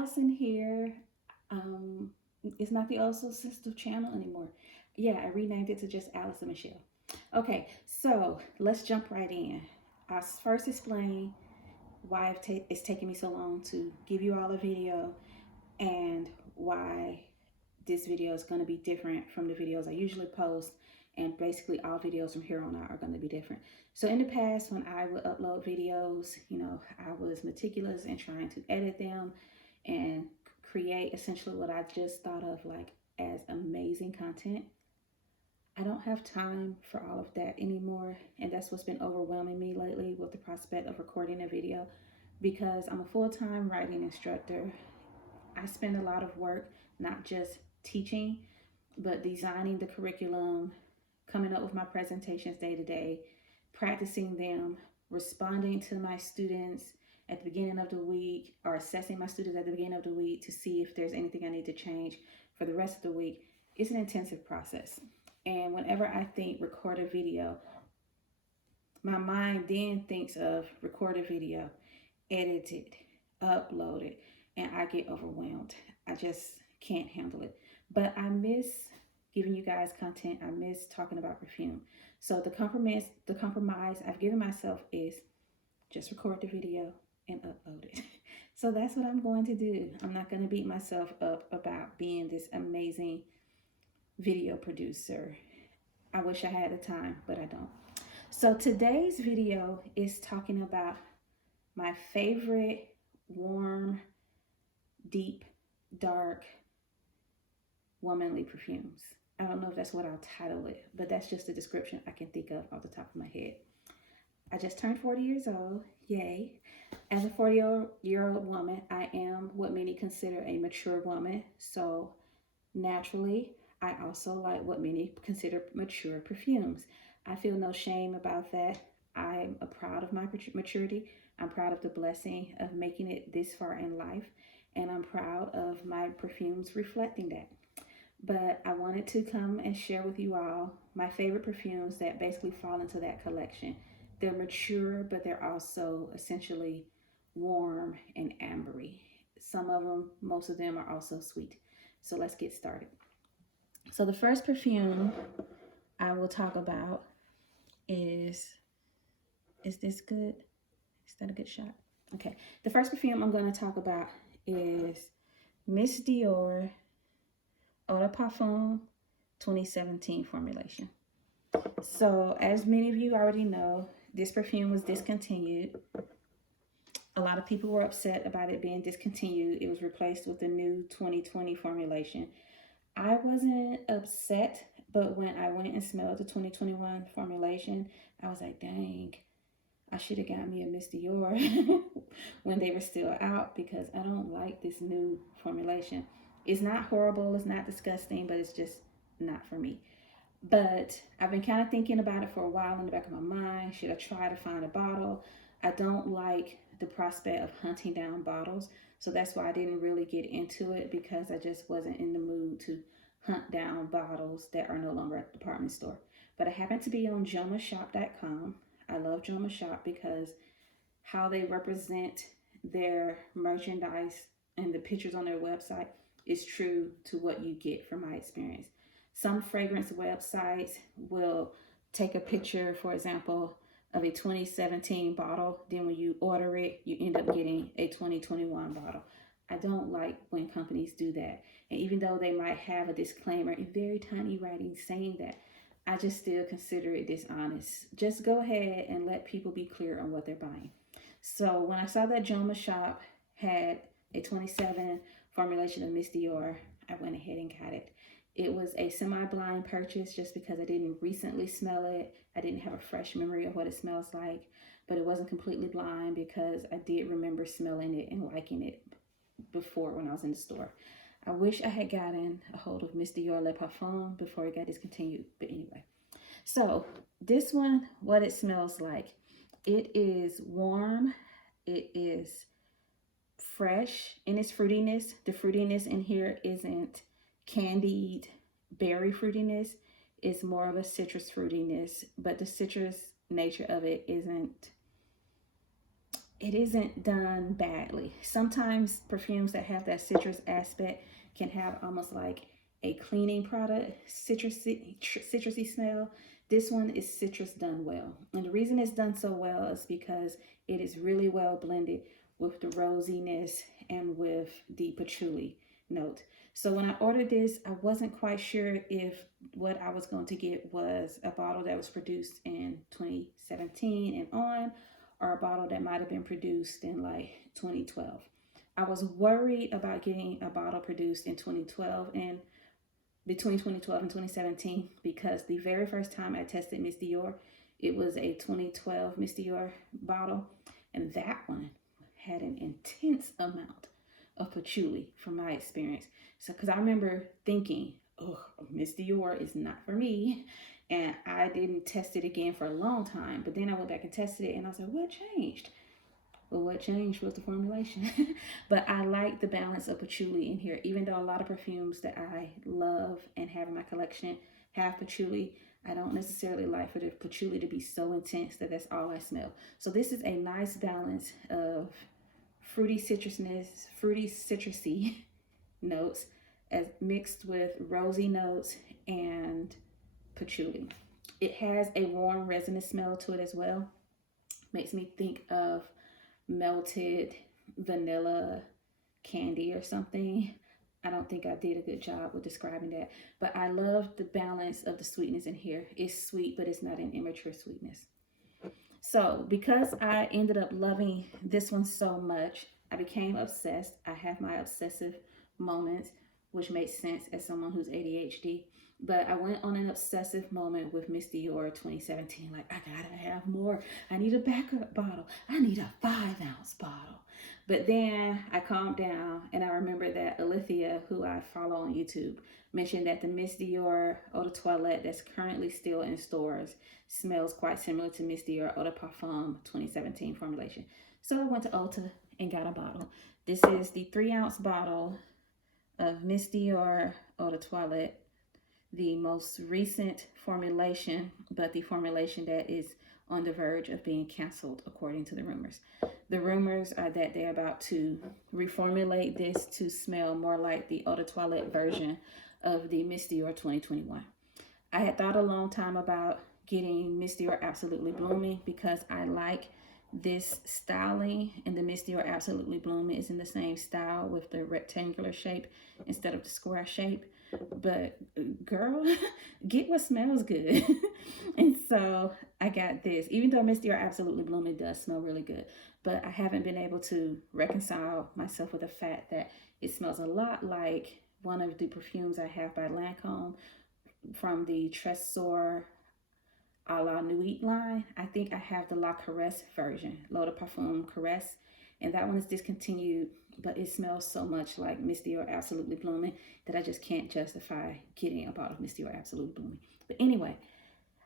Allison here. Um, it's not the Also Sister channel anymore. Yeah, I renamed it to just Allison Michelle. Okay, so let's jump right in. I'll first explain why it's taking me so long to give you all a video and why this video is going to be different from the videos I usually post. And basically, all videos from here on out are going to be different. So, in the past, when I would upload videos, I was meticulous in trying to edit them and create essentially what I just thought of like as amazing content. I don't have time for all of that anymore. And that's what's been overwhelming me lately with the prospect of recording a video because I'm a full time writing instructor. I spend a lot of work not just teaching, but designing the curriculum, coming up with my presentations day to day, practicing them, responding to my students at the beginning of the week, or assessing my students at the beginning of the week to see if there's anything I need to change for the rest of the week. It's an intensive process. And whenever I think record a video, my mind then thinks of record a video, edit it, upload it, and I get overwhelmed. I just can't handle it. But I miss giving you guys content. I miss talking about perfume. So the compromise I've given myself is just record the video and upload it. So that's what I'm going to do. I'm not going to beat myself up about being this amazing video producer. I wish I had the time, but I don't. So today's video is talking about my favorite warm, deep, dark, womanly perfumes. I don't know if that's what I'll title it, but that's just the description I can think of off the top of my head. I just turned 40 years old. Yay. As a 40-year-old woman, I am what many consider a mature woman. So naturally, I also like what many consider mature perfumes. I feel no shame about that. I'm proud of my maturity. I'm proud of the blessing of making it this far in life. And I'm proud of my perfumes reflecting that. But I wanted to come and share with you all my favorite perfumes that basically fall into that collection. They're mature, but they're also essentially warm and ambery. Some of them, most of them are also sweet. So let's get started. So the first perfume I will talk about is this good? Is that a good shot? Okay. The first perfume I'm going to talk about is Miss Dior Eau de Parfum 2017 formulation. So as many of you already know, this perfume was discontinued. A lot of people were upset about it being discontinued. It was replaced with the new 2020 formulation. I wasn't upset, but when I went and smelled the 2021 formulation, I was like, dang, I should have got me a Miss Dior when they were still out because I don't like this new formulation. It's not horrible, it's not disgusting, but it's just not for me. But I've been kind of thinking about it for a while in the back of my mind. Should I try to find a bottle? I don't like the prospect of hunting down bottles. So that's why I didn't really get into it because I just wasn't in the mood to hunt down bottles that are no longer at the department store. But I happen to be on jomashop.com. I love Joma Shop because how they represent their merchandise and the pictures on their website is true to what you get from my experience. Some fragrance websites will take a picture, for example, of a 2017 bottle. Then when you order it, you end up getting a 2021 bottle. I don't like when companies do that. And even though they might have a disclaimer in very tiny writing saying that, I just still consider it dishonest. Just go ahead and let people be clear on what they're buying. So when I saw that Joma Shop had a 27 formulation of Miss Dior, I went ahead and got it. It was a semi-blind purchase just because I didn't recently smell it. I didn't have a fresh memory of what it smells like, but it wasn't completely blind because I did remember smelling it and liking it before when I was in the store. I wish I had gotten a hold of Miss Dior Le Parfum before it got discontinued, but anyway. So this one, what it smells like. It is warm. It is fresh in its fruitiness. The fruitiness in here isn't candied berry fruitiness. It's more of a citrus fruitiness, but the citrus nature of it isn't it isn't done badly. Sometimes perfumes that have that citrus aspect can have almost like a cleaning product, citrusy smell. This one is citrus done well. And the reason it's done so well is because it is really well blended with the rosiness and with the patchouli note. So when I ordered this, I wasn't quite sure if what I was going to get was a bottle that was produced in 2017 and on, or a bottle that might have been produced in like 2012. I was worried about getting a bottle produced in 2012 and between 2012 and 2017 because the very first time I tested Miss Dior, it was a 2012 Miss Dior bottle, and that one had an intense amount of patchouli from my experience. So, because I remember thinking, oh, Miss Dior is not for me. And I didn't test it again for a long time. But then I went back and tested it and I was like, what changed? Well, what changed was the formulation. But I like the balance of patchouli in here. Even though a lot of perfumes that I love and have in my collection have patchouli, I don't necessarily like for the patchouli to be so intense that that's all I smell. So this is a nice balance of fruity citrusness, fruity citrusy notes as mixed with rosy notes and patchouli. It has a warm resinous smell to it as well. Makes me think of melted vanilla candy or something. I don't think I did a good job with describing that, but I love the balance of the sweetness in here. It's sweet, but it's not an immature sweetness. So because I ended up loving this one so much, I became obsessed. I have my obsessive moments, which makes sense as someone who's ADHD. But I went on an obsessive moment with Miss Dior 2017. Like, I gotta have more. I need a backup bottle. I need a 5-ounce bottle. But then I calmed down and I remember that Alithia, who I follow on YouTube, mentioned that the Miss Dior Eau de Toilette that's currently still in stores smells quite similar to Miss Dior Eau de Parfum 2017 formulation. So I went to Ulta and got a bottle. This is the 3-ounce bottle of Miss Dior Eau de Toilette, the most recent formulation, but the formulation that is on the verge of being canceled, according to the rumors. The rumors are that they're about to reformulate this to smell more like the Eau de Toilette version of the Miss Dior 2021. I had thought a long time about getting Miss Dior Absolutely Blooming because I like this styling, and the Miss Dior Absolutely Blooming is in the same style with the rectangular shape instead of the square shape. But girl, get what smells good. And so I got this, even though Miss Dior Absolutely Blooming does smell really good, but I haven't been able to reconcile myself with the fact that it smells a lot like one of the perfumes I have by Lancome from the Trésor à la Nuit line. I think I have the La Caresse version, L'Eau de Parfum Caresse, and that one is discontinued, but it smells so much like Miss Dior Absolutely Blooming that I just can't justify getting a bottle of Miss Dior Absolutely Blooming. But anyway,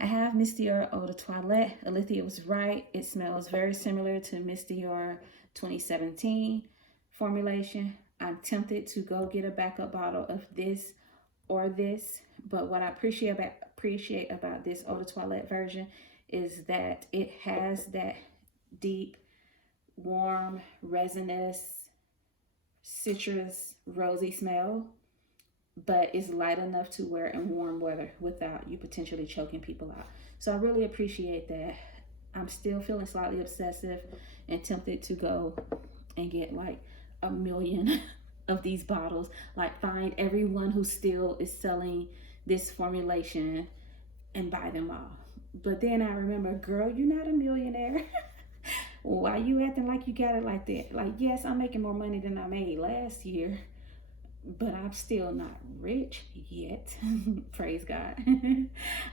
I have Miss Dior Eau de Toilette. Alithia was right. It smells very similar to Miss Dior 2017 formulation. I'm tempted to go get a backup bottle of this or this, but what I appreciate about this Eau de Toilette version is that it has that deep, warm, resinous, citrus, rosy smell, but it's light enough to wear in warm weather without you potentially choking people out. So I really appreciate that. I'm still feeling slightly obsessive and tempted to go and get like 1 million of these bottles, like find everyone who still is selling this formulation and buy them all. But then I remember, girl, you're not a millionaire. Why you acting like you got it like that? Like, yes, I'm making more money than I made last year, but I'm still not rich yet. Praise God.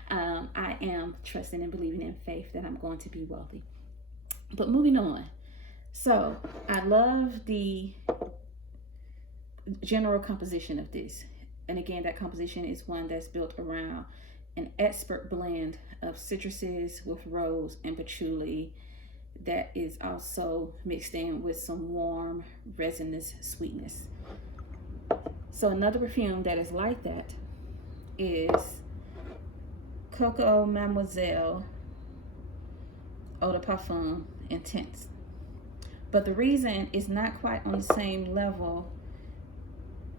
I am trusting and believing in faith that I'm going to be wealthy. But moving on. So I love the general composition of this. And again, that composition is one that's built around an expert blend of citruses with rose and patchouli that is also mixed in with some warm resinous sweetness. So another perfume that is like that is Coco Mademoiselle Eau de Parfum Intense. But the reason it's not quite on the same level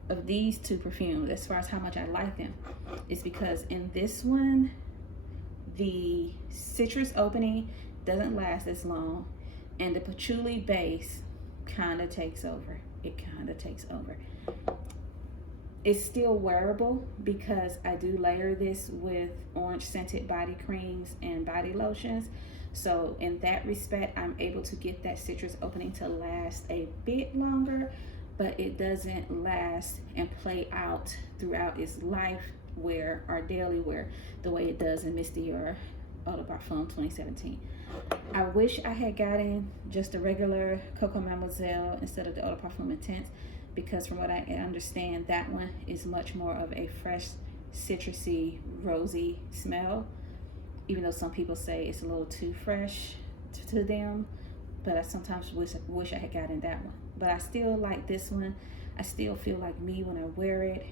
of these two perfumes as far as how much I like them is because in this one, the citrus opening doesn't last as long, and the patchouli base kind of takes over. It kind of takes over. It's still wearable because I do layer this with orange scented body creams and body lotions. So in that respect, I'm able to get that citrus opening to last a bit longer, but it doesn't last and play out throughout its life wear or daily wear the way it does in Miss Dior Eau de Parfum 2017. I wish I had gotten just a regular Coco Mademoiselle instead of the Eau de Parfum Intense, because from what I understand, that one is much more of a fresh, citrusy, rosy smell, even though some people say it's a little too fresh to them, but I sometimes wish I had gotten that one. But I still like this one. I still feel like me when I wear it,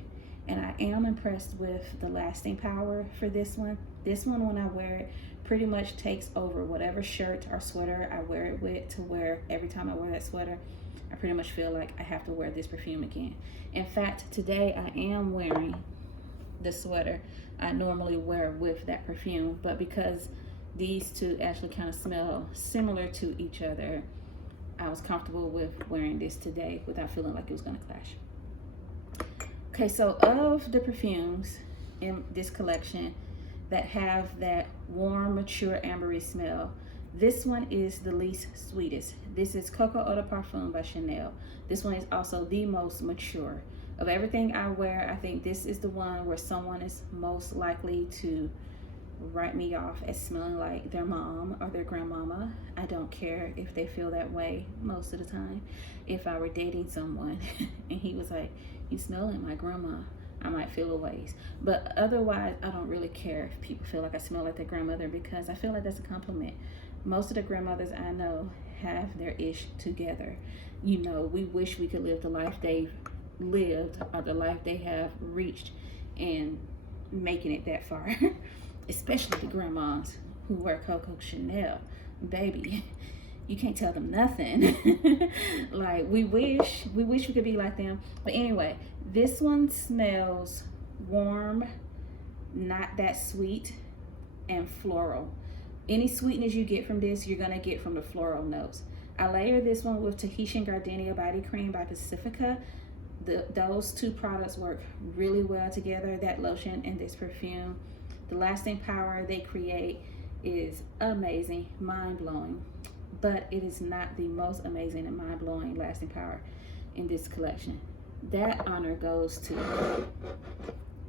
and I am impressed with the lasting power for this one. This one, when I wear it, pretty much takes over whatever shirt or sweater I wear it with, to where every time I wear that sweater, I pretty much feel like I have to wear this perfume again. In fact, today I am wearing the sweater I normally wear with that perfume, but because these two actually kind of smell similar to each other, I was comfortable with wearing this today without feeling like it was going to clash. Okay, so of the perfumes in this collection that have that warm, mature, ambery smell, this one is the least sweetest. This is Coco Eau de Parfum by Chanel. This one is also the most mature. Of everything I wear, I think this is the one where someone is most likely to write me off as smelling like their mom or their grandmama. I don't care if they feel that way most of the time. If I were dating someone and he was like, "You smell like my grandma," I might feel a ways. But otherwise, I don't really care if people feel like I smell like their grandmother, because I feel like that's a compliment. Most of the grandmothers I know have their ish together. You know, we wish we could live the life they've lived or the life they have reached and making it that far. Especially the grandmas who wear Coco Chanel. Baby, you can't tell them nothing. Like, we wish we could be like them. But anyway, this one smells warm, not that sweet, and floral. Any sweetness you get from this, you're gonna get from the floral notes. I layer this one with Tahitian Gardenia Body Cream by Pacifica. Those two products work really well together, that lotion and this perfume. The lasting power they create is amazing, mind-blowing, but it is not the most amazing and mind-blowing lasting power in this collection. That honor goes to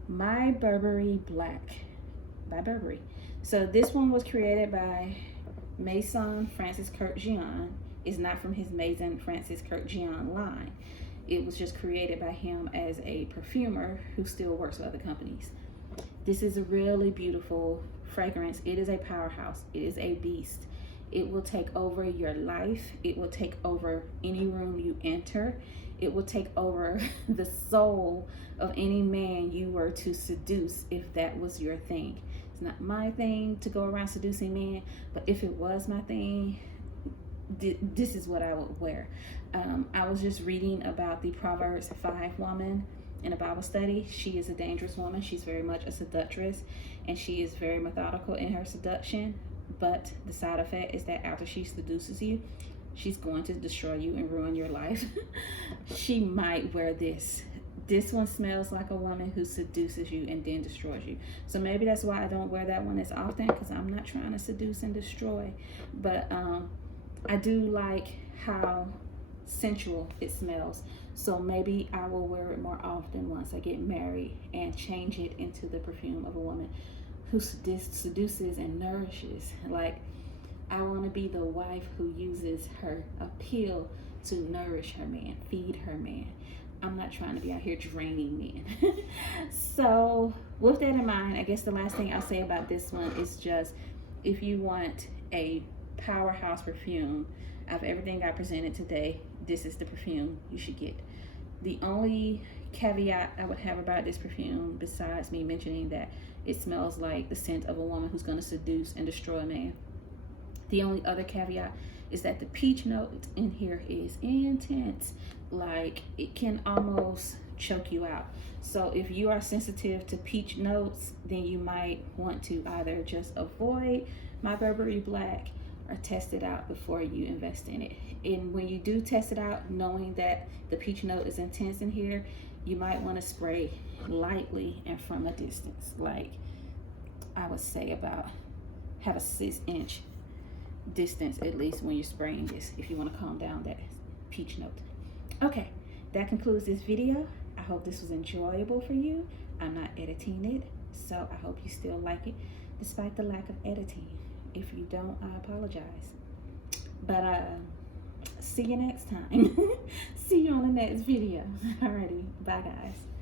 My Burberry Black by Burberry. So this one was created by Maison Francis Kurt Gian. It's not from his Maison Francis Kurt Gian line. It was just created by him as a perfumer who still works with other companies. This is a really beautiful fragrance. It is a powerhouse. It is a beast. It will take over your life. It will take over any room you enter. It will take over the soul of any man you were to seduce, if that was your thing. It's not my thing to go around seducing men, but if it was my thing, this is what I would wear. I was just reading about the Proverbs 5 woman in a Bible study. She is a dangerous woman. She's very much a seductress, and she is very methodical in her seduction. But the side effect is that after she seduces you, she's going to destroy you and ruin your life. She might wear this. This one smells like a woman who seduces you and then destroys you. So maybe that's why I don't wear that one as often, because I'm not trying to seduce and destroy. But I do like how sensual it smells. So maybe I will wear it more often once I get married and change it into the perfume of a woman who seduces and nourishes. Like, I want to be the wife who uses her appeal to nourish her man, feed her man. I'm not trying to be out here draining men. So with that in mind, I guess the last thing I'll say about this one is just, if you want a powerhouse perfume of everything I presented today, this is the perfume you should get. The only caveat I would have about this perfume, besides me mentioning that it smells like the scent of a woman who's going to seduce and destroy a man, the only other caveat is that the peach note in here is intense. Like, it can almost choke you out. So if you are sensitive to peach notes, then you might want to either just avoid my Burberry Black or test it out before you invest in it. And when you do test it out, knowing that the peach note is intense in here, you might want to spray lightly and from a distance. Like, I would say about have a 6-inch distance at least when you're spraying this, if you want to calm down that peach note. Okay, that concludes this video. I hope this was enjoyable for you. I'm not editing it, so I hope you still like it despite the lack of editing. If you don't, I apologize. But see you next time. See you on the next video. Alrighty, bye guys.